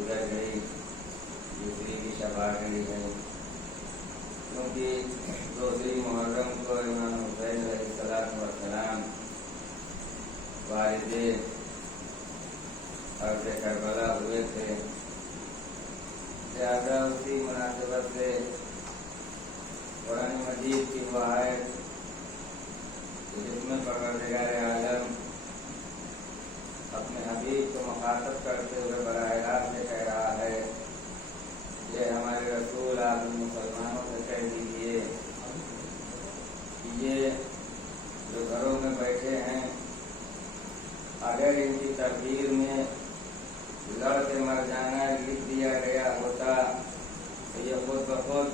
گزر گئی، دوسری کی شب آ گئی ہے، کیونکہ دوسری محرم کو امام حسین علیہ السلام والد ارض کربلا ہوئے تھے، لہذا اسی مناسبت سے قرآن مجید کی وہ آیت جس میں پروردگار عالم اپنے حبیب کو مخاطب کرتے ہوئے براہ راست سے کہہ رہا ہے، یہ ہمارے رسول آپ مسلمانوں سے کہہ دیجیے کہ یہ جو گھروں میں بیٹھے ہیں، اگر ان کی تقدیر میں لڑ کے مر جانا لکھ دیا گیا ہوتا تو یہ خود بخود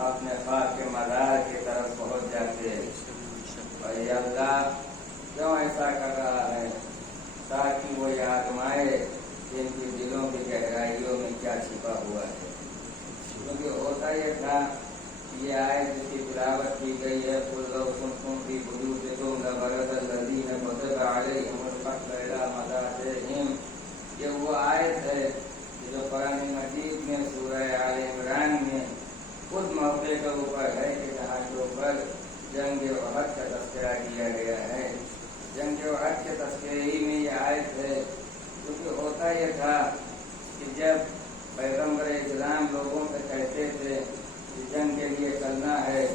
اپنے خاک کے مزار کی طرف پہنچ جاتے، اور یہ اللہ کیوں ایسا کر رہا ہے؟ تاکہ وہ یہ آزمائے کہ ان کی دلوں کی گہرائیوں میں کیا چھپا ہوا ہے۔ کیونکہ ہوتا یہ تھا کہ یہ آیت جس کی تلاوت کی گئی ہے، قُلْ لَوْ كُنْتُمْ فِي بُيُوتِكُمْ لَبَرَزَ الَّذِينَ كُتِبَ عَلَيْهِمُ الْقَتْلُ إِلَىٰ مَضَاجِعِهِمْ، یہ وہ آیت ہے جو قرآن مجید میں سورہ آل عمران میں خود موقع کے اوپر ہے کہ جہاں کے اوپر جنگ احد کا تذکرہ کیا گیا ہے۔ جنگ احد کے تذکرے ہی میں یہ آیت ہے، کیونکہ ہوتا یہ تھا کہ جب پیغمبر اسلام لوگوں سے کہتے تھے کہ جنگ کے لیے چلنا ہے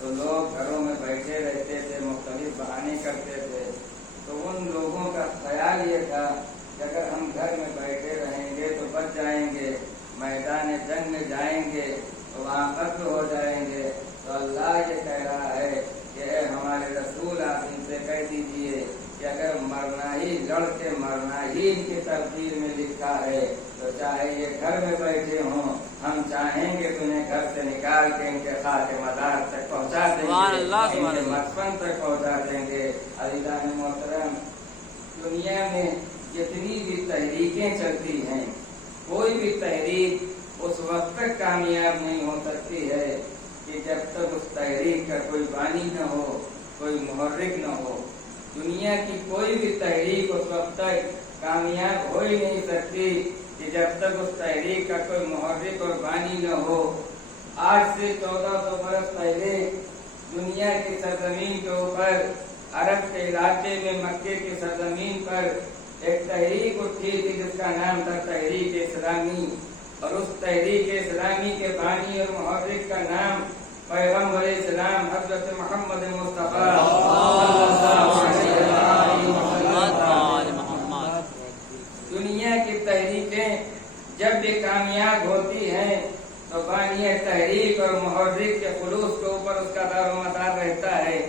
تو لوگ گھروں میں بیٹھے رہتے تھے، مختلف بہانے کرتے تھے، تو ان لوگوں کا خیال یہ تھا کہ اگر ہم گھر میں بیٹھے رہیں گے تو بچ جائیں گے، میدان جنگ میں جائیں گے تو وہاں قتل ہو جائیں گے۔ تو اللہ یہ کہہ رہا ہے کہ اے ہمارے رسول آپ ان سے کہہ دیجئے کہ اگر مرنا ہی، لڑ کے مرنا ہی ان کی تقدیر میں لکھا ہے تو چاہے یہ گھر میں بیٹھے ہوں، ہم چاہیں گے تو انہیں گھر سے نکال کے ان کے خاک مدار تک پہنچا دیں گے، ان کے مدفن تک پہنچا دیں گے۔ عزیزان محترم، دنیا میں جتنی بھی تحریکیں چلتی ہیں، کوئی بھی تحریک اس وقت تک کامیاب نہیں ہو سکتی ہے کہ جب تک اس تحریک کا کوئی بانی نہ ہو، کوئی محرک نہ ہو۔ دنیا کی کوئی بھی تحریک اس وقت تک کامیاب ہو ہی نہیں سکتی کہ جب تک اس تحریک کا کوئی محرک اور بانی نہ ہو۔ آج سے 1400 برس پہلے دنیا کی سرزمین کے اوپر، عرب کے علاقے میں مکے کی سرزمین پر ایک تحریک اٹھی تھی جس کا نام تھا تحریک اسلامی، اور اس تحریک اسلامی کے بانی اور محرک کا نام پیغمبر اسلام حضرت محمد مصطفیٰ دنیا کی تحریکیں جب بھی کامیاب ہوتی ہیں تو بانی تحریک اور محرک کے خلوص کے اوپر اس کا دار و مدار رہتا ہے۔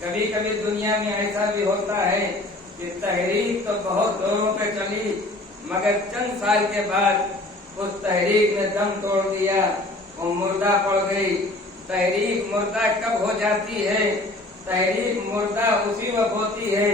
کبھی کبھی دنیا میں ایسا بھی ہوتا ہے کہ تحریک تو بہت دوروں پہ چلی، مگر چند سال کے بعد اس تحریک نے دم توڑ دیا، وہ مردہ پڑ گئی۔ تحریک مردہ کب ہو جاتی ہے؟ تحریک مردہ اسی وقت ہوتی ہے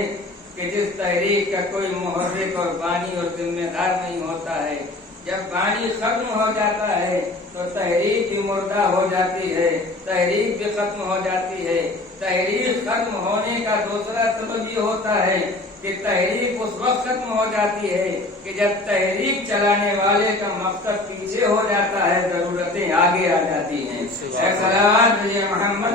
کہ جس تحریک کا کوئی محرک اور بانی اور ذمہ دار نہیں ہوتا ہے۔ جب بانی ختم ہو جاتا ہے تو تحریک بھی مردہ ہو جاتی ہے، تحریک بھی ختم ہو جاتی ہے۔ تحریک ختم ہونے کا دوسرا سبب یہ ہوتا ہے کہ تحریک اس وقت ختم ہو جاتی ہے کہ جب تحریک چلانے والے کا مقصد پیچھے ہو جاتا ہے، ضرورتیں آگے آ جاتی ہیں۔ اے صلوات بھیجئے محمد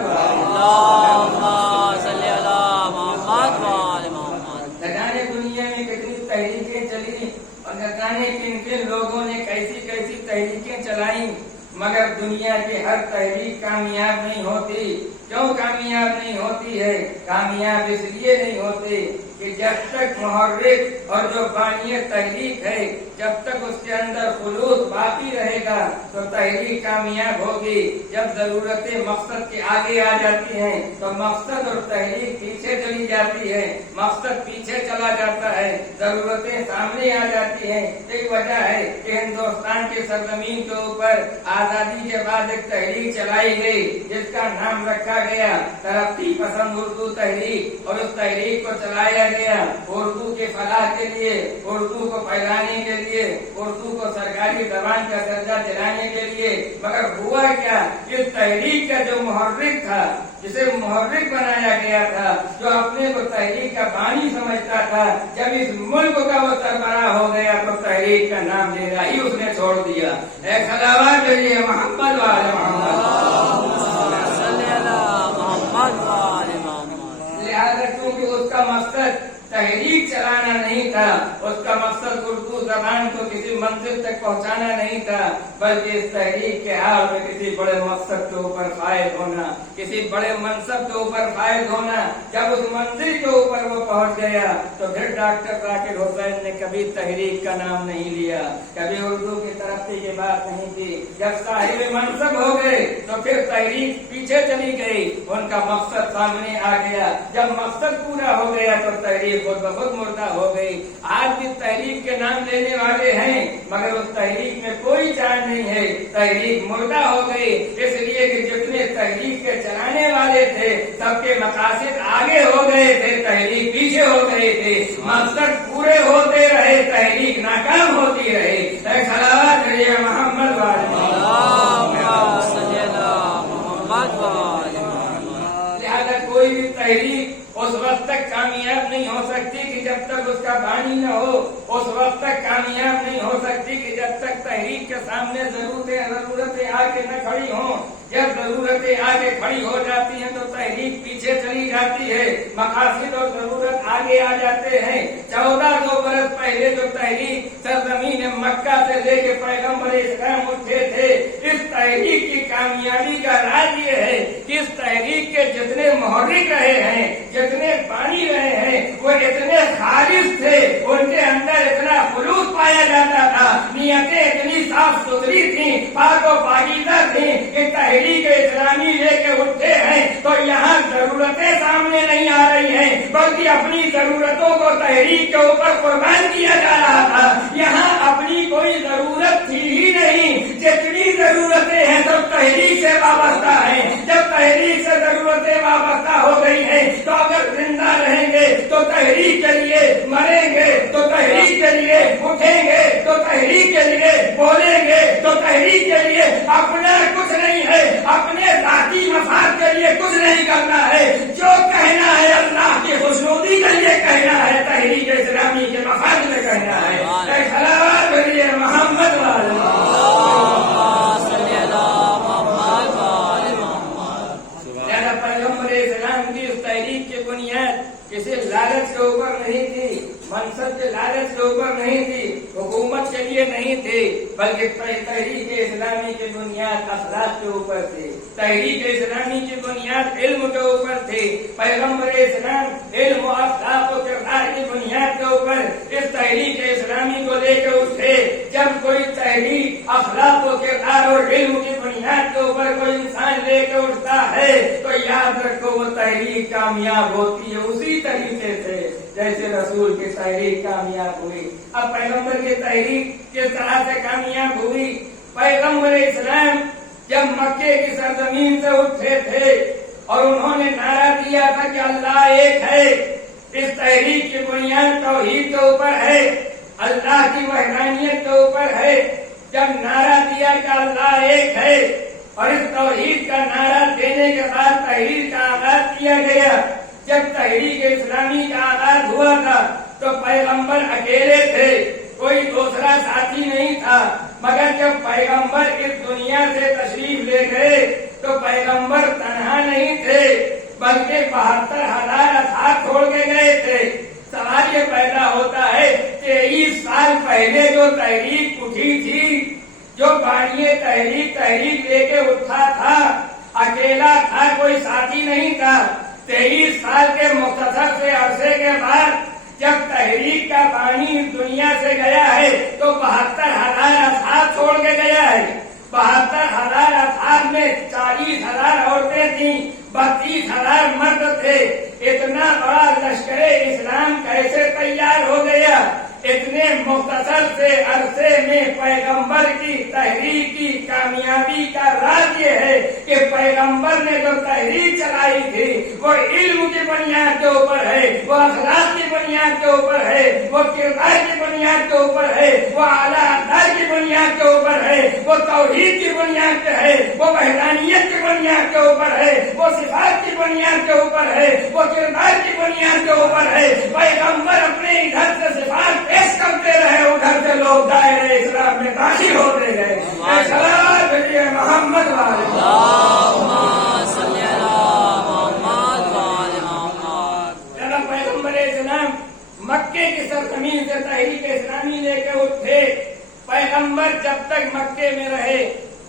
نہ جانے دنیا میں کتنی تحریکیں چلی اور نہ جانے کن کن لوگوں نے کیسی کیسی تحریکیں چلائیں، مگر دنیا کی ہر تحریک کامیاب نہیں ہوتی۔ کیوں کامیاب نہیں ہوتی ہے؟ کامیاب اس لیے نہیں ہوتی کہ جب تک محرک اور جو بانی تحریک ہے، جب تک اس کے اندر خلوص باقی رہے گا تو تحریک کامیاب ہوگی۔ جب ضرورتیں مقصد کے آگے آ جاتی ہیں تو مقصد اور تحریک پیچھے چلی جاتی ہے، مقصد پیچھے چلا جاتا ہے، ضرورتیں سامنے آ جاتی ہیں۔ ایک وجہ ہے کہ ہندوستان کی سرزمین کے اوپر آزادی کے بعد ایک تحریک چلائی گئی جس کا نام رکھا گیا ترقی پسند اردو تحریک، اور اس تحریک کو چلایا گیا اردو کے فلاح کے لیے، اردو کو پھیلانے کے لیے، اردو کو سرکاری زبان کا درجہ دلانے کے لیے۔ مگر ہوا کیا؟ اس تحریک کا جو محرک تھا، جسے محرک بنایا گیا تھا، جو اپنے کو تحریک کا بانی سمجھتا تھا، جب اس ملک کا وہ سربراہ ہو گیا تو تحریک کا نام لینا ہی اس نے چھوڑ دیا۔ ایک صلوات کریے محمد والے محمد۔ لہٰذا کیونکہ اس کا مقصد تحریک چلانا نہیں تھا، اس کا مقصد اردو زبان کو کسی منزل تک پہنچانا نہیں تھا، بلکہ اس تحریک کے حال میں کسی بڑے مقصد کے اوپر فائز ہونا، کسی بڑے منصب کے اوپر فائز ہونا۔ جب اس منزل کے اوپر وہ پہنچ گیا تو پھر ڈاکٹر ذاکر حسین نے کبھی تحریک کا نام نہیں لیا، کبھی اردو کی ترقی کی بات نہیں کی۔ جب صاحب منصب ہو گئے تو پھر تحریک پیچھے چلی گئی، ان کا مقصد سامنے آ گیا۔ جب مقصد پورا ہو گیا تو تحریک خود بخود مردہ ہو گئی۔ آج بھی تحریک کے نام لینے والے ہیں مگر اس تحریک میں کوئی جان نہیں ہے، تحریک مردہ ہو گئی، اس لیے کہ جتنے تحریک کے چلانے والے تھے سب کے مقاصد آگے ہو گئے تھے، تحریک پیچھے ہو گئے تھے، مقصد پورے ہوتے رہے، تحریک ناکام ہوتی رہی۔ صلوات کریے محمد والے۔ لہذا کوئی بھی تحریک اس وقت تک کامیاب نہیں ہو سکتی کہ جب تک اس کا بانی نہ ہو، اس وقت تک کامیاب نہیں ہو سکتی کہ جب تک تحریک کے سامنے ضرورتیں آ کے نہ کھڑی ہوں۔ جب ضرورتیں آگے کھڑی ہو جاتی ہیں تو تحریک پیچھے چلی جاتی ہے، مقاصد اور ضرورت آگے آ جاتے ہیں۔ 1400 برس پہلے جو تحریک سرزمین مکہ سے لے کے پیغمبر اسلام اٹھے تھے، اس تحریک کی کامیابی کا راز یہ ہے کہ اس تحریک کے جتنے محرک رہے ہیں، جتنے بانی رہے ہیں، وہ اتنے خالص تھے، ان کے اندر اتنا خلوص پایا جاتا تھا، نیتیں اتنی صاف ستھری تھیں، پاک و پاکیزہ تھیں کہ تحریک اسلامی لے کے اٹھے ہیں تو یہاں ضرورتیں سامنے نہیں آ رہی ہیں بلکہ اپنی ضرورتوں کو تحریک کے اوپر قربان کیا جا رہا تھا۔ یہاں اپنی کوئی ضرورت تھی ہی نہیں، جتنی ضرورتیں ہیں سب تحریک سے وابستہ ہیں۔ جب تحریک سے ضرورتیں وابستہ ہو گئی ہیں تو اگر زندہ رہیں گے تو تحریک کے لیے، مریں گے تو تحریک کے لیے، اٹھیں گے تو تحریک کے لیے، بولیں گے تو تحریک کے لیے، اپنا کچھ نہیں ہے، اپنے ذاتی مفاد کے لیے کچھ نہیں کرنا ہے، جو کہنا ہے اللہ کی خوشنودی کے لیے کہنا ہے، تحریک اسلامی کے مفاد میں کہنا ہے۔ صلوات کریے محمد والے۔ پیغمبر اسلام کی اس تحریک کی بنیاد کسی لالچ کے اوپر نہیں تھی، منصب کے لالچ کے اوپر نہیں تھی، حکومت کے لیے نہیں تھی، بلکہ تحریک اسلامی کی بنیاد اخلاق کے اوپر تھی، تحریک اسلامی کی بنیاد علم کے اوپر تھی۔ پیغمبر اسلام علم و اخلاق و کردار کی بنیاد کے اوپر اس تحریک اسلامی کو لے کے اٹھے۔ جب کوئی تحریک اخلاق و کردار اور علم کی بنیاد کے اوپر کوئی انسان لے کے اٹھتا ہے تو یاد رکھو وہ تحریک کامیاب ہوتی ہے اسی طریقے سے جیسے رسول کی تحریک کامیاب ہوئی۔ اب پیغمبر کی تحریک کس طرح سے کامیاب ہوئی؟ پیغمبر اسلام جب مکے کی سرزمین سے اٹھے تھے اور انہوں نے نعرہ دیا تھا کہ اللہ ایک ہے، اس تحریک کی بنیاد توحید کے اوپر ہے، اللہ کی وحدانیت کے اوپر ہے۔ جب نعرہ دیا کہ اللہ ایک ہے اور اس توحید کا نعرہ دینے کے بعد تحریک کا آغاز کیا گیا، جب تحریک اسلامی کا آغاز ہوا تھا تو پیغمبر اکیلے تھے، کوئی دوسرا ساتھی نہیں تھا، مگر جب پیغمبر اس دنیا سے تشریف لے گئے تو پیغمبر تنہا نہیں تھے بلکہ 72,000 اصحاب چھوڑ کے گئے تھے۔ سوال یہ پیدا ہوتا ہے 23 سال پہلے جو تحریک اٹھی تھی، جو بانی تحریک لے کے اٹھا تھا، اکیلا تھا، کوئی ساتھی نہیں تھا۔ 23 سال کے مختصر سے عرصے کے بعد جب تحریک کا بانی دنیا سے گیا ہے تو 72,000 اصحاب چھوڑ کے گیا ہے۔ 72,000 اصحاب میں 40,000 عورتیں تھیں، 32,000 مرد تھے۔ اتنا بڑا لشکر اسلام کیسے تیار ہو گیا؟ اتنے مختصر سے عرصے میں پیغمبر کی تحریک کی کامیابی کا راز یہ ہے کہ پیغمبر نے جو تحریک چلائی تھی وہ علم کی بنیاد کے اوپر ہے، وہ اخلاق کی بنیاد کے اوپر ہے، وہ کردار کی بنیاد کے اوپر ہے، وہ اعلیٰ اقدار کی بنیاد کے اوپر ہے، وہ توحید کی بنیاد پہ ہے، وہ وحدانیت کی بنیاد کے اوپر ہے، وہ صفات کی بنیاد کے اوپر ہے، وہ کردار کی بنیاد کے اوپر ہے۔ پیغمبر اپنے ادھر سے صفات پیش کرتے رہے، ادھر سے لوگ دائرہ اسلام میں داخل ہوتے گئے۔ سلام بھیجیے محمد والے پیغمبر اسلام مکے کی سرزمین سے تحریک اسلامی لے کے اٹھے۔ پیغمبر جب تک مکے میں رہے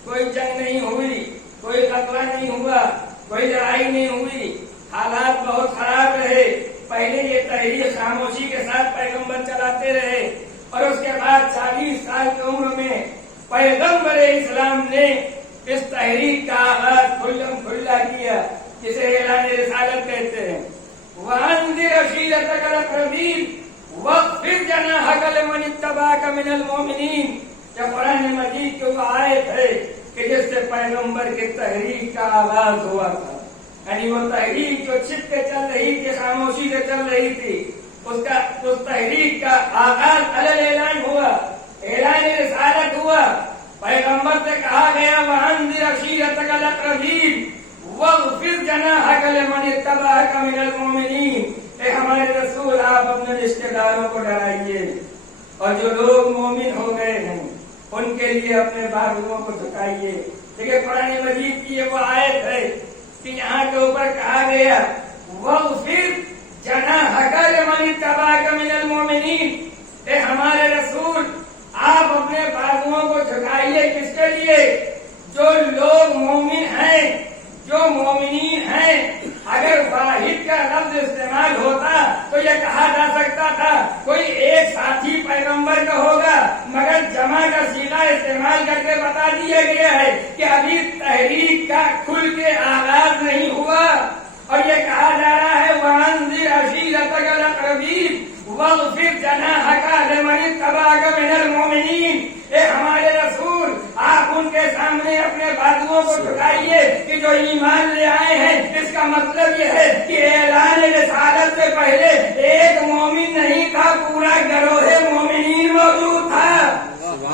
کوئی جنگ نہیں ہوئی، کوئی خطرہ نہیں ہوا، کوئی لڑائی نہیں ہوئی، حالات بہت خراب رہے۔ پہلے یہ تحریک خاموشی کے ساتھ پیغمبر چلاتے رہے، اور اس کے بعد 40 سال کی عمر میں پیغمبر اسلام نے اس تحریک کا آغاز کھلم کھلا کیا، جسے اعلان رسالت کہتے ہیں۔ وَأَنذِرْ عَشِيرَتَكَ الْأَقْرَبِينَ وَاخْفِضْ جَنَاحَكَ لِمَنِ اتَّبَعَكَ مِنَ الْمُؤْمِنِينَ۔ یہ قرآن مجید کی وہ آیت ہے کہ جس سے پیغمبر کی تحریک کا آغاز ہوا تھا، یعنی وہ تحریک جو چھپ کے چل رہی تھی، خاموشی سے چل رہی تھی، اس تحریک کا آغاز اعلان ہوا، اعلان رسالت ہوا۔ پیغمبر سے کہا گیا وَأَنذِرْ عَشِيرَتَكَ الْأَقْرَبِينَ وَاخْفِضْ جَنَاحَكَ لِمَنِ اتَّبَعَكَ مِنَ الْمُؤْمِنِينَ۔ اے ہمارے رسول، آپ اپنے رشتہ داروں کو ڈرائیے، اور جو لوگ مومن ہو گئے ہیں ان کے لیے اپنے بازوؤں کو جھکائیے۔ دیکھیے قرآن مجید کی یہ وہ آیت ہے کہ یہاں کے اوپر کہا گیا وَاخْفِضْ جَنَاحَكَ لِمَنِ اتَّبَعَكَ مِنَ الْمُؤْمِنِينَ۔ اے ہمارے رسول، آپ اپنے بازوؤں کو جھکائیے، کس کے لیے؟ جو لوگ مومن ہیں، جو مومنین ہیں۔ اگر واحد کا لفظ استعمال ہوتا تو یہ کہا جا سکتا تھا کوئی ایک ساتھی پیغمبر کا ہوگا، مگر جمع کا صیغہ استعمال کر کے بتا دیا گیا ہے کہ ابھی تحریک کا کھل کے آغاز نہیں ہوا، اور یہ کہا جا رہا ہے وَأَنذِرْ عَشِيرَتَكَ الْأَقْرَبِينَ وَاخْفِضْ جَنَاحَكَ لِمَنِ اتَّبَعَكَ مِنَ الْمُؤْمِنِينَ۔ اے ہمارے رسول، آپ ان کے سامنے اپنے بازوؤں کو جھکائیے کہ جو ایمان لے آئے ہیں۔ اس کا مطلب یہ ہے کہ اعلان رسالت سے پہلے ایک مومن نہیں تھا، پورا گروہ مومنین موجود تھا۔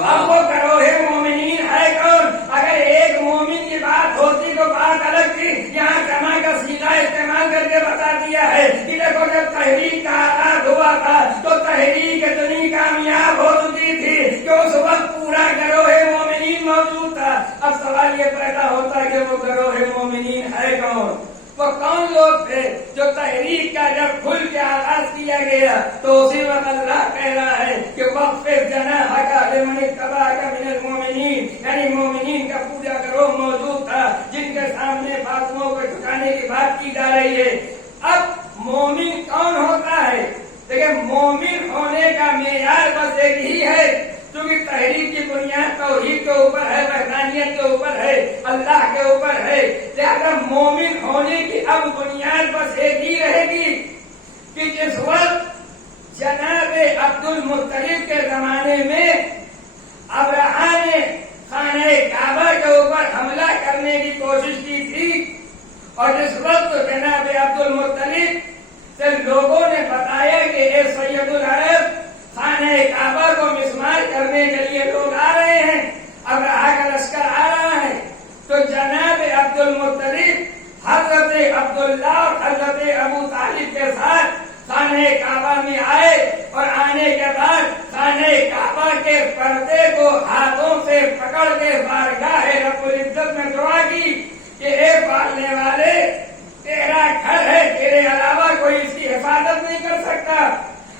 اب وہ گروہ مومنین ہے کون؟ اگر ایک مومن کی بات ہوتی تو بات الگ تھی، یہاں جمع کا صیغہ استعمال کر کے بتا دیا ہے کہ دیکھو جب تحریک کا آغاز ہوا تھا تو تحریک اتنی کامیاب ہو چکی تھی کہ اس وقت پورا گروہ مومنین موجود تھا۔ اب سوال یہ پیدا ہوتا ہے کہ وہ گروہ مومنین ہے کون؟ وہ کون لوگ تھے جو تحریک کا جب کھل کے آغاز کیا گیا تو اسی وقت اللہ کہہ رہا ہے کہ وَاخْفِضْ جَنَاحَكَ لِمَنِ اتَّبَعَكَ مِنَ الْمُؤْمِنِينَ، یعنی مومنین کا پورا گروہ موجود تھا جن کے سامنے بازوؤں کو جھکانے کی بات کی جا رہی ہے۔ اب مومن کون ہوتا ہے؟ دیکھیں، مومن ہونے کا معیار بس ایک ہی ہے، کیونکہ تحریک کی بنیاد توحید کے اوپر ہے، وحدانیت کے اوپر ہے، اللہ کے اوپر ہے۔ لہذا مومن ہونے کی اب بنیاد بس ایک ہی رہے گی کہ جس وقت جناب عبد المطلب کے زمانے میں ابرہہ نے خانہ کعبہ کے اوپر حملہ کرنے کی کوشش کی تھی، اور جس وقت جناب عبد المطلب سے لوگوں نے بتایا کہ اے سید العرب، خانہ کعبہ کو مسمار کرنے کے لیے لوگ آ رہے ہیں، ابرہہ کا لشکر آ رہا ہے، تو جناب عبد المطلب حضرت عبداللہ اور حضرت ابو طالب کے ساتھ خانہ کعبہ میں آئے، اور آنے کے بعد خانہ کعبہ کے پردے کو ہاتھوں سے پکڑ کے بارگاہ رب العزت میں دعا کی کہ اے پالنے والے، تیرا گھر ہے، تیرے علاوہ کوئی اس کی حفاظت نہیں کر سکتا۔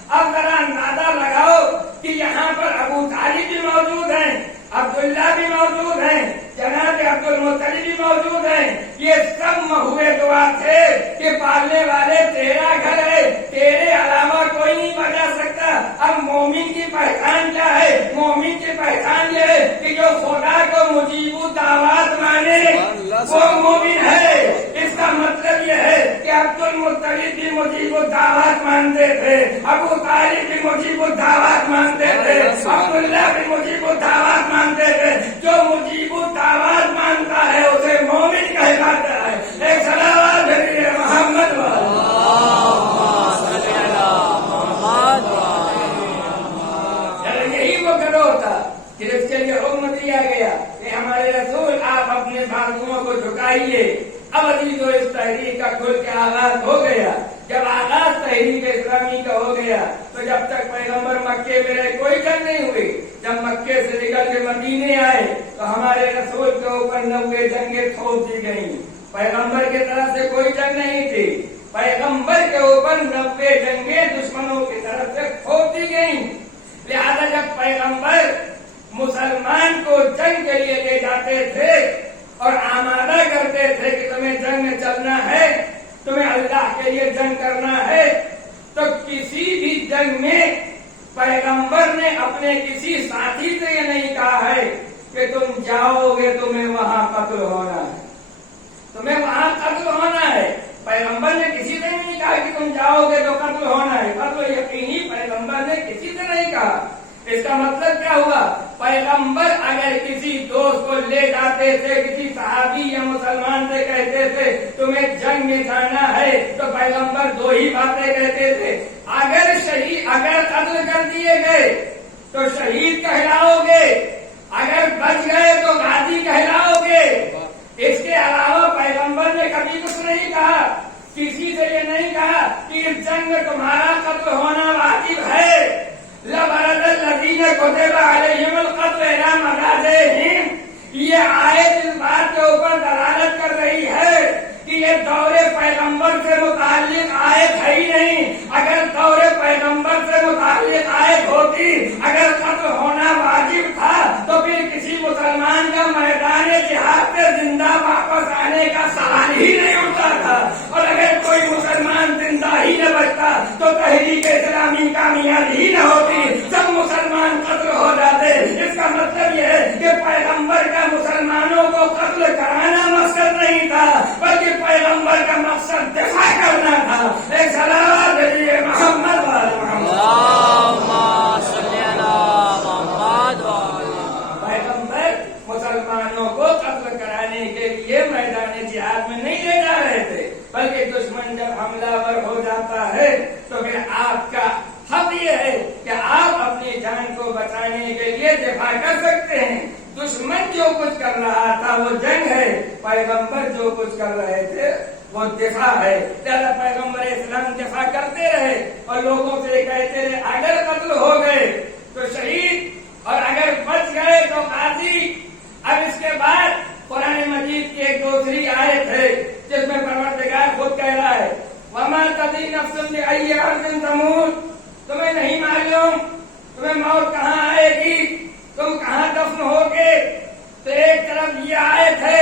اب ذرا اندازہ لگاؤ کہ یہاں پر ابو طالب بھی موجود ہیں، عبداللہ بھی موجود ہیں، جناب عبد المطلب بھی موجود ہیں، یہ سب مہوے دعا تھے کہ پالنے والے تیرا گھر ہے، تیرے علاوہ کوئی نہیں بچا سکتا۔ اب مومن کی پہچان کیا ہے؟ مومن کی پہچان یہ ہے کہ جو خدا کو مجیب الدعوات مانے وہ مومن ہے۔ اس کا مطلب یہ ہے کہ عبد المطلب بھی مجیب الدعوات مانتے تھے، ابو طالب بھی مجیب الدعوات مانتے تھے، عبداللہ بھی مجیب الدعوات مانتے تھے۔ جو مجیب الدعوات مانتا ہے اسے مومن کہلاتا ہے۔ ایک صلوات بھیجیے محمد کے لیے حکم دیا گیا کہ ہمارے رسول آپ اپنے بازوؤں کو جھکائیے. اب ابھی تو اس تحریک کا کھل کے آغاز ہو گیا. جب آغاز تحریک اسلامی کا ہو گیا تو جب تک پیغمبر مکے میں رہے کوئی جنگ نہیں ہوئی. جب مکے سے نکل کے مدینے آئے تو ہمارے رسول کے اوپر 90 جنگیں تھوپ دی گئیں. پیغمبر کی طرف سے کوئی جنگ نہیں تھی. پیغمبر کے اوپر 90 جنگیں دشمنوں کی طرف سے تھوپ دی گئیں. لہذا جب پیغمبر مسلمان کو جنگ کے لیے لے جاتے تھے اور آمادہ کرتے تھے کہ تمہیں جنگ میں چلنا ہے, تمہیں اللہ کے لیے جنگ کرنا ہے, تو کسی بھی جنگ میں پیغمبر نے اپنے کسی ساتھی سے یہ نہیں کہا ہے کہ تم جاؤ گے تمہیں وہاں قتل ہونا ہے, تمہیں وہاں قتل ہونا ہے. پیغمبر نے کسی سے نہیں کہا کہ تم جاؤ گے تو قتل ہونا ہے. قتل یقینی پیغمبر نے کسی سے نہیں کہا. اس کا مطلب کیا ہوا؟ پیغمبر اگر کسی دوست کو لے جاتے تھے, کسی صحابی یا مسلمان سے کہتے تھے تمہیں جنگ میں جانا ہے, تو پیغمبر دو ہی باتیں کہتے تھے. اگر قتل کر دیے گئے تو شہید کہلاؤ گے, اگر بچ گئے تو غازی کہلاؤ گے. اس کے علاوہ پیغمبر نے کبھی کچھ نہیں کہا. کسی سے یہ نہیں کہا کہ اس جنگ میں تمہارا قتل ہونا واجب ہے. لَبَرَزَ الَّذِينَ كُتِبَ عَلَيْهِمُ الْقَتْلُ إِلَىٰ مَضَاجِعِهِمْ. یہ آیت اس بات کے اوپر دلالت کر رہی ہے کہ یہ دور پیغمبر سے متعلق آیت ہے ہی نہیں. اگر دور پیغمبر سے متعلق آیت ہوتی, اگر قتل ہونا واجب تھا, تو پھر کسی مسلمان کا میدان جہاد سے زندہ واپس آنے کا سوال ہی نہیں اٹھتا تھا. اور اگر کوئی مسلمان زندہ ہی نہ بچتا تو تحریک اسلامی کامیاب ہی نہ ہوتی. سب مسلمان قتل ہو جاتے. اس کا مطلب یہ ہے کہ پیغمبر کا مسلمانوں کو قتل کرانا مقصد نہیں تھا, بلکہ پیغمبر کا مقصد دفاع کرنا تھا. ایک صلوات علی محمد پیغمبر مسلمانوں کو قتل کرانے کے لیے میدان جہاد میں نہیں لے جا رہے تھے, بلکہ دشمن جب حملہ ور ہو جاتا ہے تو پھر آپ کا حق یہ ہے کہ آپ اپنی جان کو بچانے کے لیے دفاع کر سکتے ہیں. دشمن جو کچھ کر رہا تھا وہ جنگ ہے, پیغمبر جو کچھ کر رہے تھے وہ دفاع ہے. لہذا پیغمبر اسلام دفاع کرتے رہے اور لوگوں سے کہتے رہے اگر قتل ہو گئے تو شہید, اور اگر بچ گئے تو غازی. اب اس کے بعد قرآن مجید کی ایک دوسری آیت ہے جس میں پروردگار خود کہہ رہا ہے وَمَا تَدْرِي نَفْسٌ بِأَيِّ أَرْضٍ تَمُوتُ. تمہیں نہیں معلوم تمہیں موت کہاں آئے گی, تم کہاں دفن ہوگے. تو ایک طرف یہ آیت ہے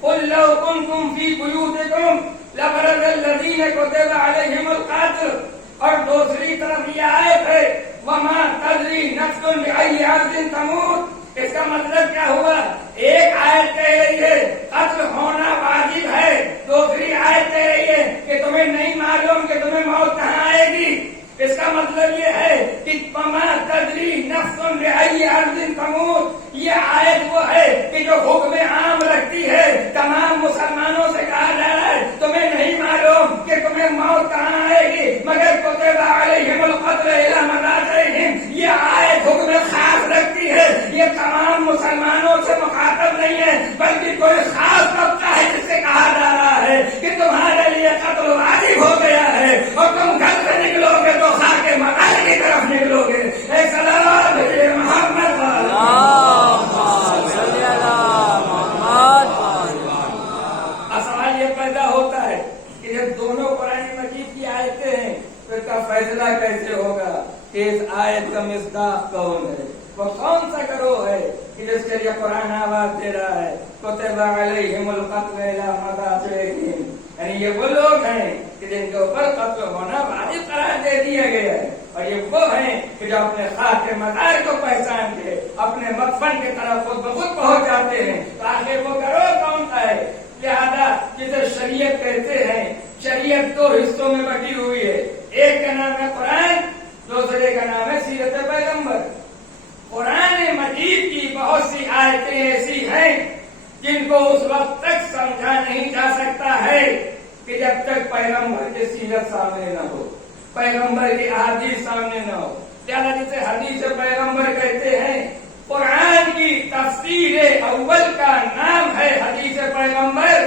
قُلْ لَوْ كُنْتُمْ فِي بُيُوتِكُمْ لَبَرَزَ الَّذِينَ كُتِبَ عَلَيْهِمُ الْقَتْلُ. اور دوسری طرف یہ آیت ہے وَمَا تَدْرِي نَفْسٌ بِأَيِّ أَرْضٍ تَمُوتُ. اس کا مطلب کیا ہوا؟ ایک آیت کہہ رہی ہے قتل ہونا واجب ہے, دوسری آیت کہہ رہی ہے کہ تمہیں نہیں معلوم کہ تمہیں موت کہاں آئے گی. اس کا مطلب یہ ہے کہ وَمَا تَدْرِي نَفْسٌ بِأَيِّ أَرْضٍ تَمُوتُ. یہ آیت وہ ہے کہ جو حکم عام رکھتی ہے, تمام مسلمانوں سے کہا جا رہا ہے تمہیں نہیں معلوم کہ تمہیں موت کہاں آئے گی, مگر كُتِبَ عَلَيْهِمُ الْقَتْلُ إِلَىٰ مَضَاجِعِهِمْ. یہ آیت حکم خاص رکھتی ہے, یہ تمام مسلمانوں سے مخاطب نہیں ہے, بلکہ کوئی خاص طبقہ ہے جس سے کہا جا رہا ہے کہ تمہارے لیے قتل واجب ہو گیا ہے اور تم گھر سے نکلو گے تو خاک مقال کی طرف نکلو گے. ایک صلوات علی محمد. سوال یہ پیدا ہوتا ہے کہ جب دونوں قرآن مجید کی آیتیں ہیں تو اس کا فیصلہ کیسے ہوگا کہ اس آیت کا مصداق کون ہے, وہ کون سا گروہ ہے کہ جس کے لیے قرآن آواز دے رہا ہے كُتِبَ عَلَيْهِمُ الْقَتْلُ إِلَىٰ مَضَاجِعِهِمْ. یعنی یہ وہ لوگ ہیں کہ جن کے اوپر قتل ہونا واجب قرار دے دیا گیا ہے, اور یہ وہ ہیں کہ جو اپنے خاک کے مزار کو پہچان کے اپنے مدفن کی طرف خود بخود پہنچ جاتے ہیں. تو آخر وہ گروہ کون سا ہے؟ لہذا جسے شریعت کہتے ہیں, شریعت دو حصوں میں بٹی ہوئی ہے. ایک کا نام ہے قرآن, دوسرے کا نام ہے سیرت پیغمبر. قرآن مجید کی بہت سی آیتیں ایسی ہیں جن کو اس وقت تک سمجھا نہیں جا سکتا ہے کہ جب تک پیغمبر کی سیرت سامنے نہ ہو, پیغمبر کی احادیث سامنے نہ ہو. لہٰذا جسے حدیث پیغمبر کہتے ہیں قرآن کی تفسیر اول کا نام ہے حدیث پیغمبر.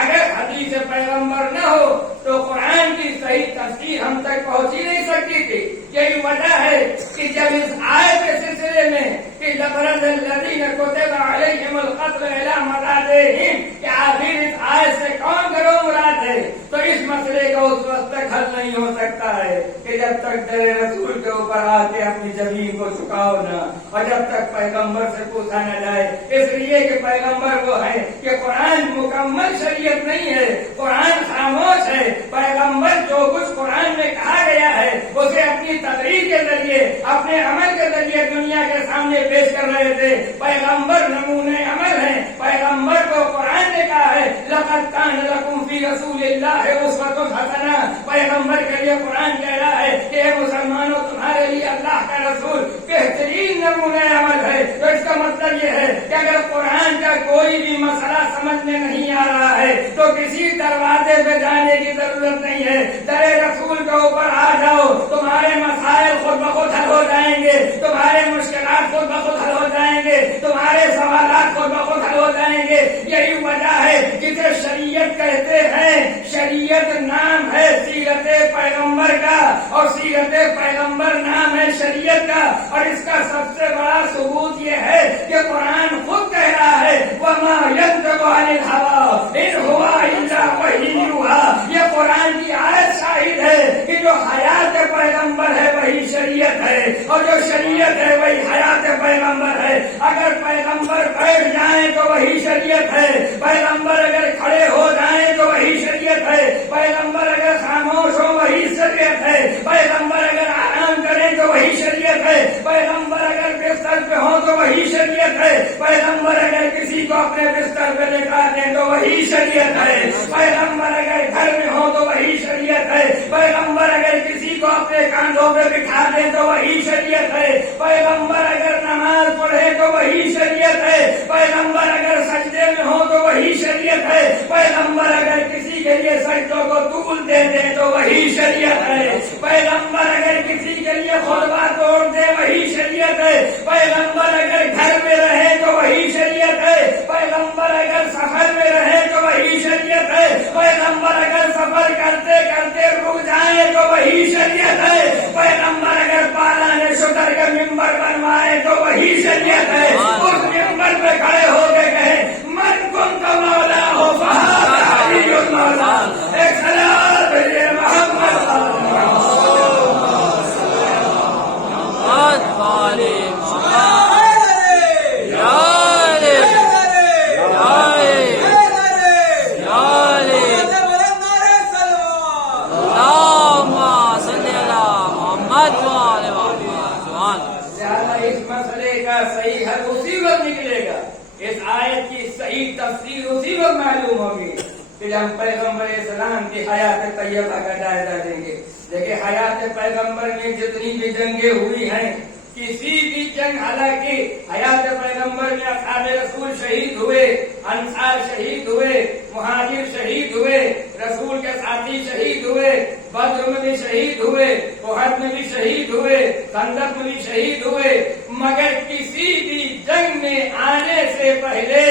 اگر حدیث پیغمبر نہ ہو تو قرآن کی صحیح تفسیر ہم تک پہنچ ہی نہیں سکتی تھی. یہی وجہ ہے کہ جب اس آیت کے سلسلے میں کہ لبرز الذین کتب علیہم القتل الی مضاجعہم کہ آخر اس آیت سے کون گروہ مراد ہے، تو اس مسئلے کا اس وقت تک حل نہیں ہو سکتا ہے کہ جب تک در رسول کے اوپر آ کے اپنی زمین کو چکاؤ نہ، اور جب تک پیغمبر سے پوچھا نہ جائے. اس لیے کہ پیغمبر وہ ہے کہ قرآن مکمل شریعت نہیں ہے، قرآن خاموش ہے. پیغمبر جو کچھ قرآن میں کہا گیا ہے اسے اپنی تقریر کے ذریعے، اپنے عمل کے ذریعے دنیا کے سامنے پیش کر رہے تھے. پیغمبر نمونے عمل ہیں. پیغمبر کو قرآن نے کہا ہے لقد کان لکم فی رسول اللہ اسوۃ حسنہ. پیغمبر کے لیے قرآن کہہ رہا ہے کہ اے مسلمانوں تمہارے لیے اللہ کا رسول بہترین نمونہ عمل ہے. تو اس کا مطلب یہ ہے کہ اگر قرآن کا کوئی بھی مسئلہ سمجھ میں نہیں آ رہا ہے تو کسی دروازے پہ جانے کی ضرورت نہیں ہے. در رسول کے اوپر آ جاؤ، تمہارے مسائل خود بخود حل ہو جائیں گے، تمہارے مشکلات خود بخود حل ہو جائیں گے، تمہارے سوالات خود بخود حل ہو جائیں گے. یہی وجہ ہے جسے شریعت کہتے ہیں. شریعت نام ہے سیرت پیغمبر کا، اور سیرت پیغمبر نام ہے شریعت کا. اور اس کا سب سے بڑا ثبوت یہ ہے کہ قرآن خود کہہ رہا ہے وَمَا يَنطِقُ عَنِ الْهَوَىٰ إِنْ هُوَ إِلَّا وَحْيٌ يُوحَىٰ. یہ قرآن کی آیت شاہد ہے کہ جو حیات پیغمبر ہے وہی شریعت ہے، اور جو شریعت ہے وہی حیات پیغمبر ہے. اگر پیغمبر بیٹھ جائیں تو وہی شریعت ہے، پیغمبر اگر کھڑے ہو جائیں تو وہی شریعت ہے، پیغمبر اگر خاموش ہو وہی شریعت ہے، پیغمبر اگر آرام کریں تو وہی شریعت ہے، پیغمبر اگر بستر پہ ہو تو وہی شریعت ہے، پیغمبر اگر کسی کو اپنے بستر پہ لٹا دیں تو وہی شریعت ہے، پیغمبر اگر گھر میں ہو تو وہی شریعت ہے، پیغمبر اگر کسی کو اپنے کاندھوں پہ بٹھا دیں تو وہی شریعت ہے، پیغمبر اگر نماز پڑھے تو وہی شریعت ہے، پیغمبر اگر سجدے میں ہو تو وہی شریعت ہے، پیغمبر اگر کسی کے لیے سجدوں کو طول دے دیں تو وہی شریعت ہے، پیغمبر اگر کسی کے لیے خطبہ توڑ دے وہی شریعت ہے، پیغمبر اگر گھر میں رہے تو وہی شریعت ہے، پیغمبر اگر سفر میں رہے تو وہی شریعت ہے، پیغمبر اگر سفر کرتے کرتے رک جائے تو وہی شریعت ہے، پیغمبر اگر پالان شکر کا ممبر بنوائے تو وہی شریعت ہے. اس ممبر پہ کھڑے ہو کے کہے من کنت مولا ہو فہذا علی المولا. ایک صلاۃ بھیجیے محمد صحیح حل اسی وقت نکلے گا، اس آیت کی صحیح تفسیر اسی وقت معلوم ہوگی کہ جب ہم پیغمبر اسلام کی حیات طیبہ کا جائزہ لیں گے. دیکھیں حیات پیغمبر میں جتنی بھی جنگیں ہوئی ہیں، کسی بھی جنگ، حالانکہ حیات پیغمبر میں اصحاب رسول شہید ہوئے، انصار شہید ہوئے، مہاجر شہید ہوئے، رسول کے ساتھی شہید ہوئے، بدر میں بھی شہید ہوئے، احد میں بھی شہید ہوئے، خندق میں بھی شہید ہوئے، مگر کسی بھی جنگ میں آنے سے پہلے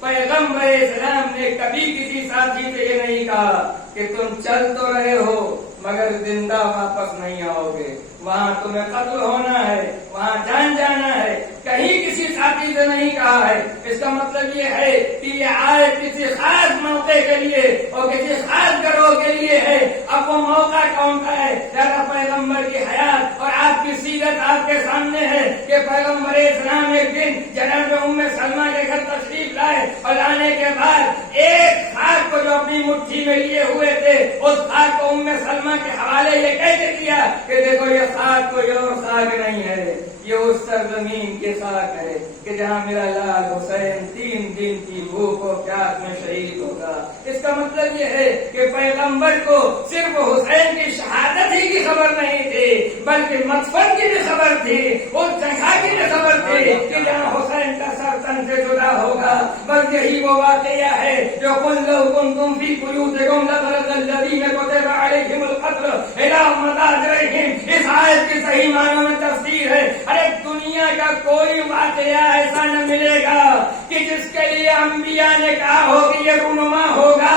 پیغمبر اسلام نے کبھی کسی ساتھی سے یہ نہیں کہا کہ تم چل تو رہے ہو مگر زندہ واپس نہیں آؤ گے، وہاں تمہیں قتل ہونا ہے، وہاں جان جانا ہے. کہیں کسی ساتھی سے نہیں کہا ہے. اس کا مطلب یہ ہے کہ یہ آیت کسی خاص موقع کے لیے اور کسی خاص گروہ کے لیے ہے. اب وہ موقع کون سا ہے؟ جب پیغمبر کی حیات اور آپ کی سیرت آپ کے سامنے ہے کہ پیغمبر اسلام ایک دن جناب ام سلمہ کے گھر تشریف لائے، اور لانے کے بعد ایک خاک کو جو اپنی مٹھی میں لیے ہوئے تھے اس خاک کو ام سلمہ کے حوالے یہ کہہ دیا کہ دیکھو یہ خاک کوئی اور خاک نہیں ہے، یہ اس سرزمین کے خاک ہے کہ جہاں میرا لال حسین 3 دن کی بھوک و پیاس میں شہید ہوگا. اس کا مطلب یہ ہے کہ پیغمبر کو صرف حسین کی شہادت ہی کی خبر نہیں تھی بلکہ مدفن کی بھی خبر تھی، اس جگہ کی بھی خبر تھی کہ جہاں حسین کا سر تن سے جدا ہوگا. بس یہی وہ واقعہ ہے جو قل لو کنتم فی بیوتکم لبرز الذین کتب علیہم القتل الی مضاجعہم. اس آیت کی صحیح معنوں میں تفسیر ہے. ارے دنیا کا کوئی واقعہ ایسا نہ ملے گا کہ جس کے لیے انبیاء نے کہا ہو کہ یہ رونما ہوگا،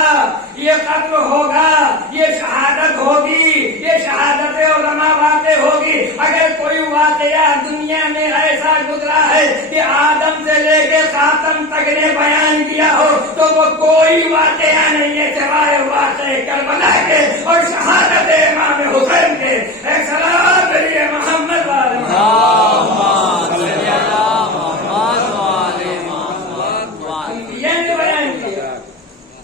یہ قتل ہوگا، یہ شہادت ہوگی، یہ شہادت علماء واقع ہوگی۔ اگر کوئی واقعہ دنیا میں ایسا گزرا ہے کہ آدم سے لے کے خاتم تک نے بیان کیا ہو تو وہ کوئی واقعہ نہیں ہے سوائے واقع کربلا کے اور شہادت امام حسین کے۔ ایک صلوات علی محمد والے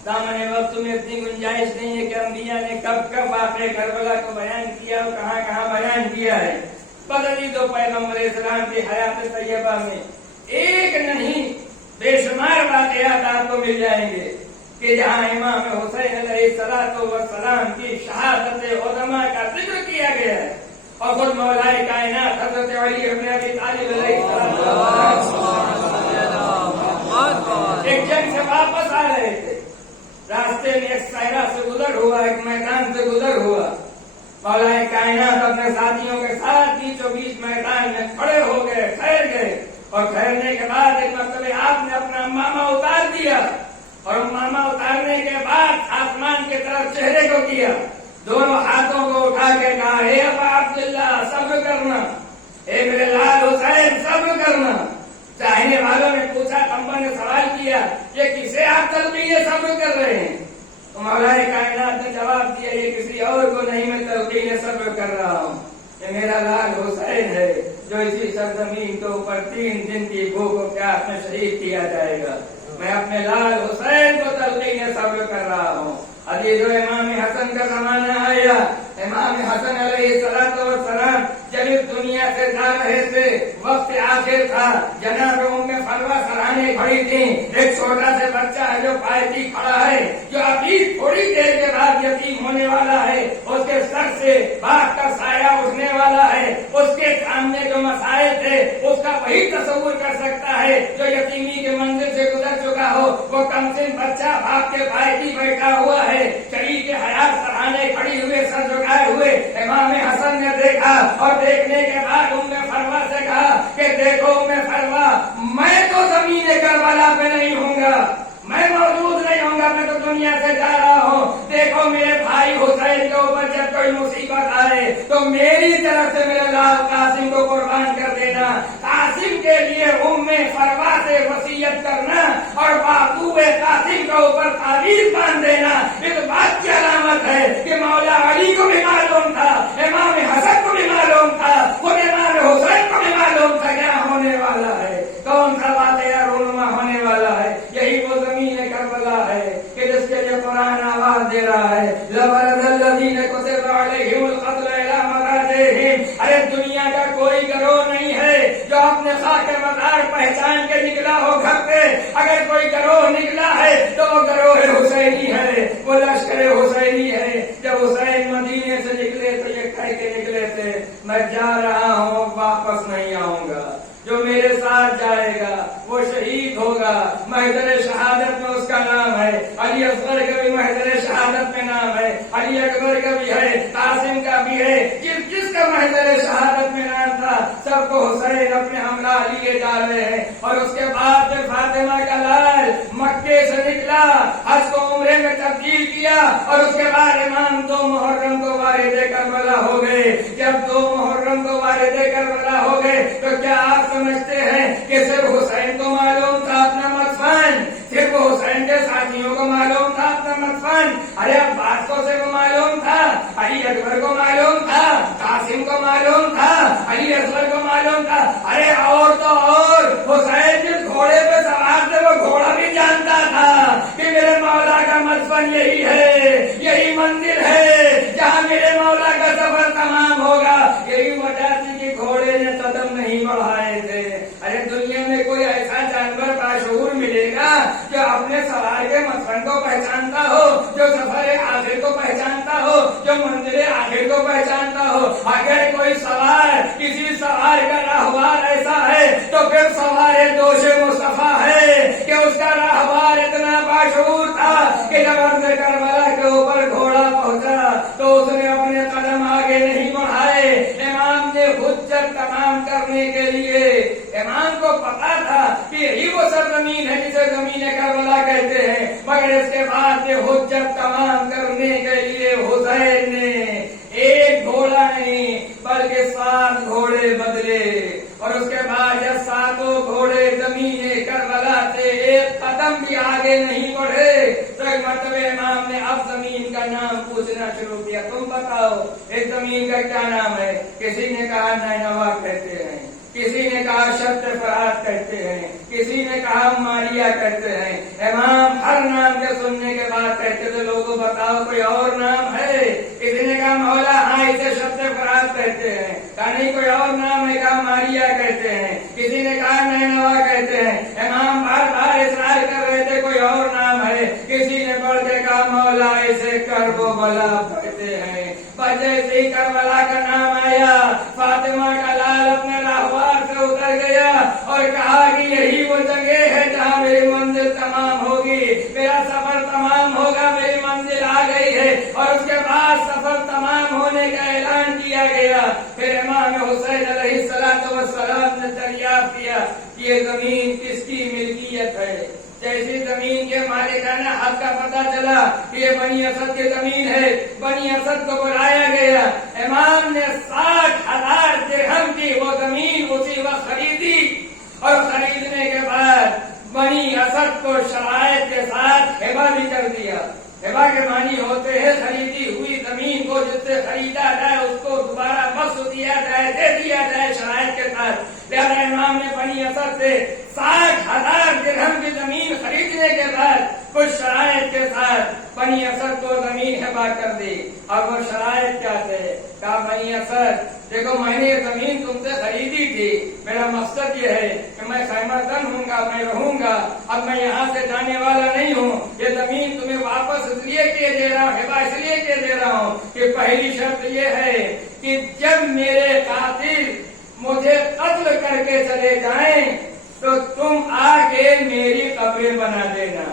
دامن وقت میں اتنی گنجائش نہیں ہے کہ انبیاء نے کب کب واقع کربلا کو بیان کیا اور کہاں کہاں بیان کیا ہے۔ بدلی دو پیغمبر اسلام کی حیات طیبہ میں ایک نہیں بے شمار واقعات آپ کو مل جائیں گے کہ جہاں امام حسین علیہ السلام کی شہادت علماء کا ذکر کیا گیا ہے اور خود مولا کائنات حضرت علی ابن ابی طالب علیہ السلام ایک جنگ سے واپس آ رہے تھے، راستے میں ایک صحرا سے گزر ہوا، ایک میدان سے گزر ہوا۔ مولا کائنات اپنے ساتھیوں کے ساتھ بیچوں بیچ میدان میں کھڑے ہو گئے، ٹھہر گئے اور ٹھہرنے کے بعد ایک مرتبہ آپ نے اپنا امامہ اتار دیا اور امامہ اتارنے کے بعد آسمان کی طرف چہرے کو کیا، دونوں ہاتھوں کو اٹھا کے کہا اے ابا عبداللہ صبر کرنا، اے میرے لال حسین صبر کرنا۔ چاہنے والوں نے پوچھا، کمبا نے سوال کیا یہ کسے آپ تلقین صبر کر رہے ہیں؟ تو مولا کائنات نے جواب دیا یہ کسی اور کو نہیں، میں تلقین صبر کر رہا ہوں، یہ میرا لال حسین ہے جو اسی سرزمین کے اوپر 3 دن کی بھوک و پیاس میں شہید کیا جائے گا۔ میں اپنے لال حسین کو تلقین صبر کر رہا ہوں۔ ابھی جو امام حسن کا زمانہ آیا، امام حسن علیہ السلام جب اس دنیا سے جا رہے تھے، وقت آخر تھا، جناب ام فلوہ سرانے کھڑی تھی، ایک چھوٹا سے بچہ ہے جو پائتی کھڑا ہے، جو ابھی تھوڑی دیر کے بعد یتیم ہونے والا ہے، اس کے سر سے باغ کا سایہ اٹھنے والا ہے، اس کے سامنے جو مسائل تھے اس کا وہی تصور کر سکتا ہے جو یتیمی کے منزل سے گزر چکا ہو۔ وہ کمسن بچہ باپ کے پائتی بیٹھا ہوا ہے، شریک حیات سرانے کھڑی ہوئے، سر جھکائے ہوئے۔ امام حسن نے دیکھا اور دیکھنے کے بعد ام فلوہ سے کہا کہ دیکھو ام فلوہ، میں تو زمین کربلا پہ نہیں ہوں گا، میں موجود نہیں ہوں گا، میں تو دنیا سے جا رہا ہوں، دیکھو میرے بھائی حسین کے اوپر جب کوئی مصیبت آئے تو میری طرف سے میرے لال قاسم کو قربان کر دینا، قاسم کے لیے ام فلوہ سے وصیت کرنا اور بابو قاسم کے اوپر تعویذ باندھ دینا، اس بات کی علامت ہے کہ مولا علی کو بھی معلوم تھا، امام حسن کو بھی معلوم تھا، خود امام حسین کو بھی معلوم تھا کیا ہونے والا ہے، کون سا واقعہ رونما ہونے والا ہے۔ یہی وہ زمین کربلا ہے کہ جس کے لیے قرآن آواز دے رہا ہے لَبَرَزَ الَّذِينَ كُتِبَ عَلَيْهِمُ الْقَتْلُ إِلَىٰ مَضَاجِعِهِمْ۔ ارے دنیا کا کوئی گروہ نہیں ہے جو اپنے خاک مزار پہچان کے نکلا ہو گھر پہ، اگر کوئی گروہ نکلا ہے تو وہ گروہ حسینی ہے، وہ لشکر حسینی ہے۔ جب حسین مدینے سے نکلے تو یہ کہہ کے نکلے تھے میں جا رہا ہوں، واپس نہیں آؤں گا، جو میرے ساتھ جائے گا وہ شہید ہوگا۔ محضر شہادت میں اس کا نام ہے، علی اصغر کا بھی محضر شہادت میں نام ہے، علی اکبر کا بھی ہے، قاسم کا بھی ہے، جس کا محضر شہادت میں نام تھا سب کو حسین اپنے ہمراہ لیے جا رہے ہیں۔ اور اس کے بعد جب فاطمہ کا لال مکے سے نکلا، حج کو عمرے میں تبدیل کیا اور اس کے بعد امام 2 محرم کو وارد کربلا ہو گئے۔ جب 2 محرم کو وارد کربلا ہو گئے تو کیا آپ سمجھتے ہیں کہ صرف حسین کو معلوم تھا اپنا مدفن، صرف حسین کے ساتھیوں کو معلوم تھا اپنا مدفن؟ ارے عباس کو سے کو معلوم تھا، علی اکبر کو معلوم تھا، قاسم کو معلوم تھا، علی اصغر کو معلوم تھا، ارے اور تو اور حسین جس گھوڑے پہ سوار تھے وہ گھوڑا بھی جانتا تھا کہ میرے مولا کا مدفن یہی ہے، یہی منزل ہے جہاں میرے مولا کا سفر تمام ہوگا۔ یہی وجہ تھی کہ گھوڑے نے قدم نہیں بڑھائے تھے۔ ارے دنیا میں کوئی ایسا جانور باشعور ملے گا جو اپنے سوار کے مدفن کو پہچانتا ہو، جو سفر آخر کو پہچانتا ہو، جو منزل آخر کو پہچانتا ہو؟ اگر کوئی سوار کسی سوار کا راہوار ایسا ہے تو پھر سوار دوش مصطفیٰ ہے کہ اس کا راہوار اتنا باشعور تھا کہ جب عرض کربلا کے اوپر گھوڑا پہنچا تو اس نے اپنے قدم آگے نہیں بڑھائے۔ امام نے حجت تمام کرنے کے لیے امام کو پتا تھا کہ یہی وہ سرزمین ہے جسے زمین کربلا کہتے ہیں، مگر اس کے بعد یہ حجت تمام کرنے کے لیے حسین نے ایک گھوڑا نہیں بلکہ 7 گھوڑے بدلے، اور اس کے بعد جب 7 گھوڑے زمین کربلا سے ایک قدم بھی آگے نہیں بڑھے تو ایک مرتبہ امام نے اب زمین کا نام پوچھنا شروع کیا، تم بتاؤ اس زمین کا کیا نام ہے؟ کسی نے کہا نینوا کہتے ہیں، کسی نے کہا شبت فرات کہتے ہیں، کسی نے کہا ماریا کہتے ہیں۔ امام ہر نام کے سننے کے بعد کہتے تھے لوگوں بتاؤ کوئی اور نام ہے؟ کسی نے کہا مولا ہاں اسے شبت فرات کہتے ہیں، کہا نہیں کوئی اور نام ہے، کہا ماریا کہتے ہیں، کسی نے کہا نینوا کہتے ہیں۔ امام بار بار اصرار کر رہے تھے کوئی اور نام ہے، کسی نے بڑھ کے کہا مولا اسے کربلا کہتے ہیں۔ بس جیسے ہی کربلا کا نام آیا فاطمہ کا لال اپنے راہوار سے اتر گیا اور کہا کہ یہی وہ جگہ ہے جہاں میری منزل تمام ہوگی، میرا سفر تمام ہوگا، میری منزل آ گئی ہے۔ اور اس کے بعد سفر تمام ہونے کا اعلان کیا گیا۔ پھر امام حسین علیہ السلام نے دریافت کیا کہ یہ زمین کس کی ملکیت ہے۔ جیسی زمین کے مالکانہ حق کا پتہ چلا کہ یہ بنی اسد کی زمین ہے، بنی اسد کو بلایا گیا۔ امام نے 60,000 درہم کی وہ زمین اسی وقت خریدی، اور خریدنے کے بعد بنی اسد کو شرائط کے ساتھ ہبہ بھی کر دیا۔ ہبہ کے معنی ہوتے ہیں خریدی ہوئی زمین کو جس سے خریدا جائے اس کو دوبارہ بخش دیا جائے، دے دیا جائے شرائط کے ساتھ۔ لہذا امام نے بنی اسد سے 60,000 درہم کی زمین خریدنے کے بعد کچھ شرائط کے ساتھ بنی اسد کو زمین ہبہ کر دی۔ اور وہ شرائط کیا تھے؟ کہا بنی اسد دیکھو میں نے یہ زمین تم سے خریدی تھی، میرا مقصد یہ ہے کہ میں خیمہ زن ہوں گا، میں رہوں گا، اب میں یہاں سے جانے والا نہیں ہوں۔ یہ زمین تمہیں واپس اس لیے کیے دے رہا ہوں، ہبہ اس لیے کیے دے رہا ہوں کہ پہلی شرط یہ ہے کہ جب میرے قاتل مجھے قتل کر کے چلے جائیں تو تم آ کے میری قبریں بنا دینا،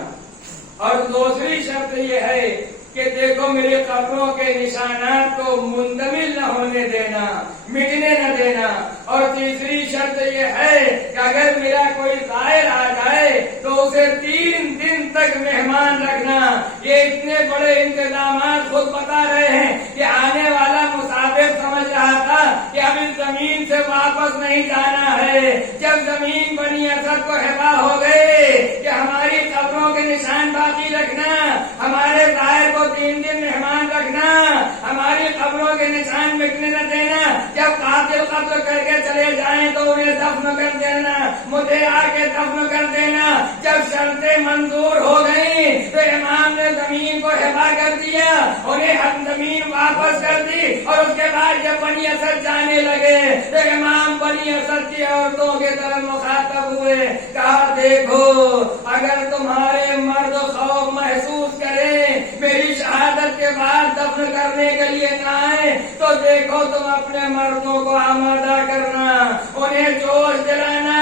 اور دوسری شرط یہ ہے کہ دیکھو میری قبروں کے نشانات کو مندمل نہ ہونے دینا، مٹنے نہ دینا، اور تیسری شرط یہ ہے کہ اگر میرا کوئی زائر آ جائے تو اسے 3 دن تک مہمان رکھنا۔ یہ اتنے بڑے انتظامات خود بتا رہے ہیں کہ آنے والا مسافر سمجھ رہا تھا کہ اب اس زمین سے واپس نہیں جانا ہے۔ جب زمین بنی اسد کو ہبہ ہو گئے کہ ہماری قبروں کے نشان باقی رکھنا، ہمارے زائر کو 3 دن مہمان رکھنا، ہماری قبروں کے نشان مٹنے نہ دینا، جب قاتل قتل کر کے چلے جائیں تو انہیں دفن کر دینا، مجھے آ کے دفن کر دینا۔ جب شرطیں منظور ہو گئی تو امام نے زمین کو ہبہ کر دیا، انہیں ہم زمین واپس کر دی، اور اس کے بعد جب بنی اسد جانے لگے تو امام بنی اسد کی عورتوں کی طرف مخاطب ہوئے، کہا دیکھو اگر تمہارے مرد خوف محسوس کریں میری شہادت کے بعد دفن کرنے کے لیے نہ آئے تو دیکھو تم اپنے مردوں کو آمادہ کرنا، انہیں جوش دلانا،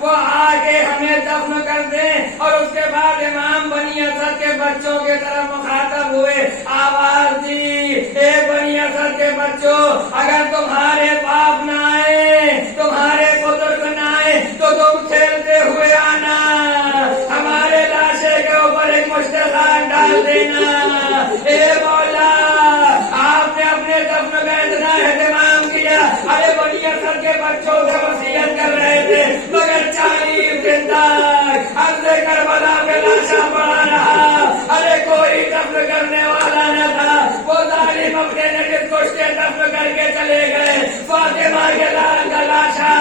وہ آگے ہمیں دفن کر دیں۔ اور اس کے بعد امام بنی اسد کے بچوں کے طرف مخاطب ہوئے، آواز دی اے بنی اسد کے بچوں اگر تمہارے باپ نہ آئے، تمہارے بزرگ نہ آئے تو تم کھیلتے ہوئے آنا، ہمارے لاشے کے اوپر ایک مشتخان ڈال دینا۔ اے مولا آپ نے اپنے دفن کا اتنا اہتمام کیا، ارے بنی اسد کے بچوں سے وصیت کر رہے تھے مگر 40 دن تک عرض کربلا پہ لاشا پڑا رہا، ارے کوئی دفن کرنے والا نہ تھا، وہ ظالم اپنے نجس کشتے دفن کر کے چلے گئے۔ فاطمہ کے لال کا لاشا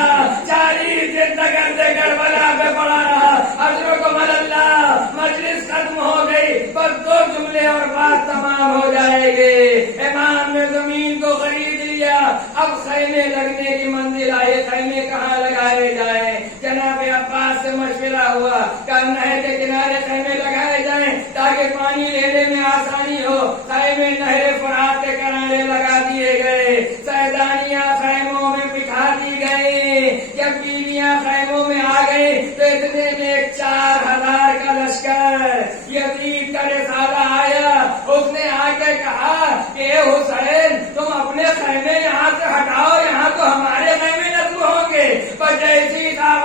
40 دن تک عرض کربلا پہ پڑا رہا۔ حضرت اللہ مجلس ختم ہو گئی، بس 2 جملے اور بات تمام ہو جائے گی۔ امام نے زمین کو خرید لیا، اب خیمے لگنے کی منزل آئی، خیمے کہاں لگائے جائیں؟ جناب عباس سے مشورہ ہوا کہ نہر کے کنارے خیمے لگائے جائیں تاکہ پانی لینے میں آسانی ہو۔ خیمے نہر فرات کے کنارے لگا دیے گئے، سیدانیاں خیموں میں بٹھا دی گئی۔ جب بیویاں خیموں میں آ گئی تو اتنے میں 4,000 کا لشکر یزید کا رسالہ آیا، اس نے آ کے کہا کہ اے حسین تم اپنے خیمے یہاں سے ہٹاؤ، یہاں تو ہمارے خیمے نصب ہوں گے۔ پر جیسی صاحب